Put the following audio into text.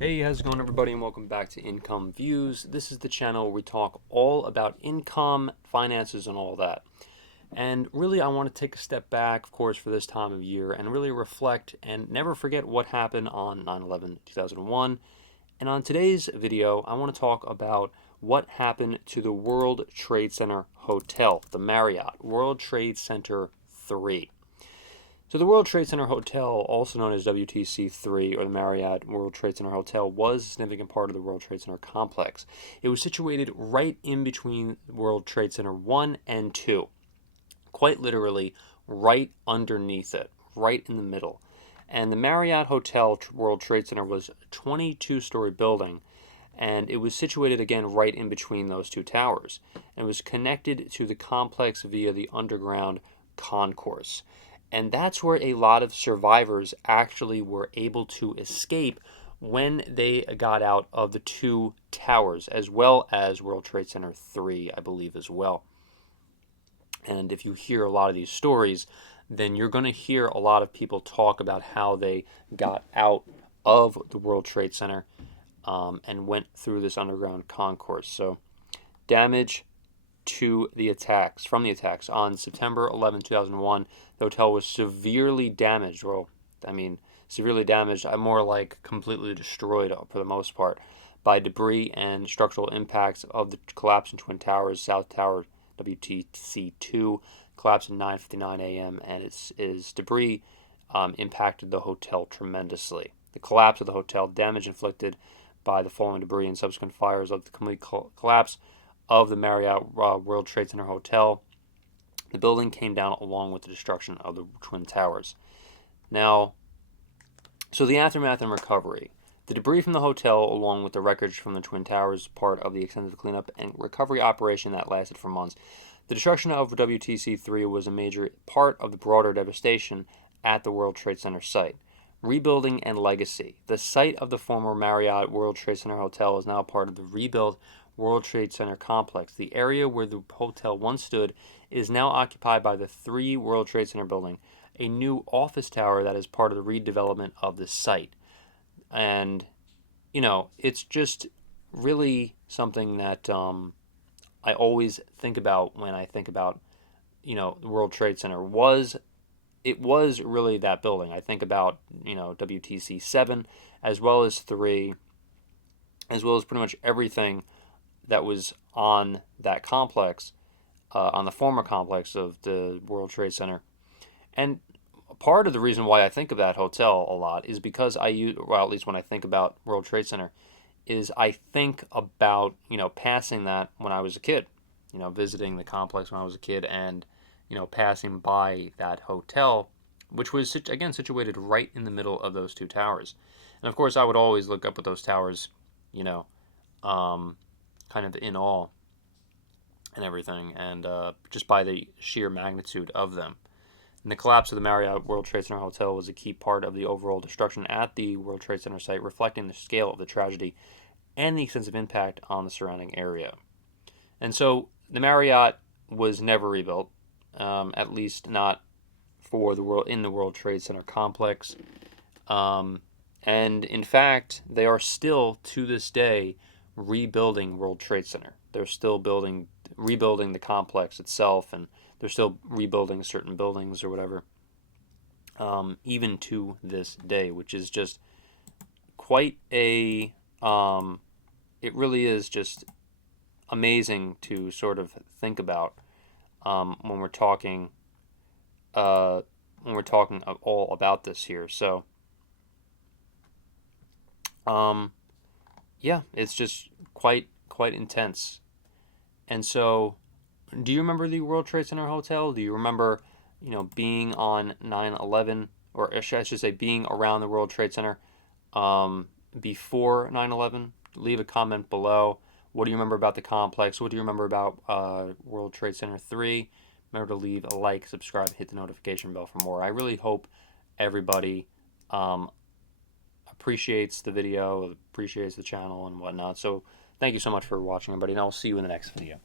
Hey, how's it going, everybody, and welcome back to Income Views. This is the channel where we talk all about income, finances, and all that. And really, I want to take a step back, of course, for this time of year and really reflect and never forget what happened on 9/11/2001. And on today's video, I want to talk about what happened to the World Trade Center Hotel, the Marriott, World Trade Center 3. So the World Trade Center Hotel, also known as WTC-3 or the Marriott World Trade Center Hotel, was a significant part of the World Trade Center complex. It was situated right in between World Trade Center 1 and 2, quite literally right underneath it, right in the middle. And the Marriott Hotel World Trade Center was a 22-story building, and it was situated again right in between those two towers. And it was connected to the complex via the underground concourse. And that's where a lot of survivors actually were able to escape when they got out of the two towers, as well as World Trade Center 3, I believe, as well. And if you hear a lot of these stories, then you're going to hear a lot of people talk about how they got out of the World Trade Center and went through this underground concourse. So, damage from the attacks. On September 11, 2001, the hotel was severely damaged. Well, I mean, severely damaged, more like completely destroyed for the most part, by debris and structural impacts of the collapse in Twin Towers. South Tower WTC2 collapsed at 9:59 a.m. and its debris impacted the hotel tremendously. The collapse of the hotel, damage inflicted by the falling debris and subsequent fires of the complete collapse of the Marriott World Trade Center Hotel. The building came down along with the destruction of the Twin Towers. Now, so the aftermath and recovery. The debris from the hotel, along with the wreckage from the Twin Towers, part of the extensive cleanup and recovery operation that lasted for months. The destruction of WTC-3 was a major part of the broader devastation at the World Trade Center site. Rebuilding and legacy. The site of the former Marriott World Trade Center Hotel is now part of the rebuilt World Trade Center complex. The area where the hotel once stood is now occupied by the 3 World Trade Center building, a new office tower that is part of the redevelopment of the site. And, it's just really something that I always think about when I think about, the World Trade Center. It was really that building. I think about, WTC 7 as well as 3, as well as pretty much everything that was on that complex, on the former complex of the World Trade Center. And part of the reason why I think of that hotel a lot is because at least when I think about World Trade Center, is I think about, passing that when I was a kid, visiting the complex when I was a kid and, passing by that hotel, which was, again, situated right in the middle of those two towers. And of course, I would always look up at those towers, kind of in awe and everything, and just by the sheer magnitude of them. And the collapse of the Marriott World Trade Center Hotel was a key part of the overall destruction at the World Trade Center site, reflecting the scale of the tragedy and the extensive impact on the surrounding area. And so the Marriott was never rebuilt, at least not for the World Trade Center complex. And in fact, they are still to this day rebuilding World Trade Center. They're still rebuilding the complex itself, and they're still rebuilding certain buildings or whatever, even to this day, which is just quite a, it really is just amazing to sort of think about when we're talking all about this here. So, yeah, it's just quite intense. And so, do you remember the World Trade Center Hotel? Do you remember, being on 9/11, or I should say being around the World Trade Center before 9/11? Leave a comment below. What do you remember about the complex? What do you remember about World Trade Center 3? Remember to leave a like, subscribe, hit the notification bell for more. I really hope everybody appreciates the video, appreciates the channel and whatnot. So thank you so much for watching, everybody, and I'll see you in the next video.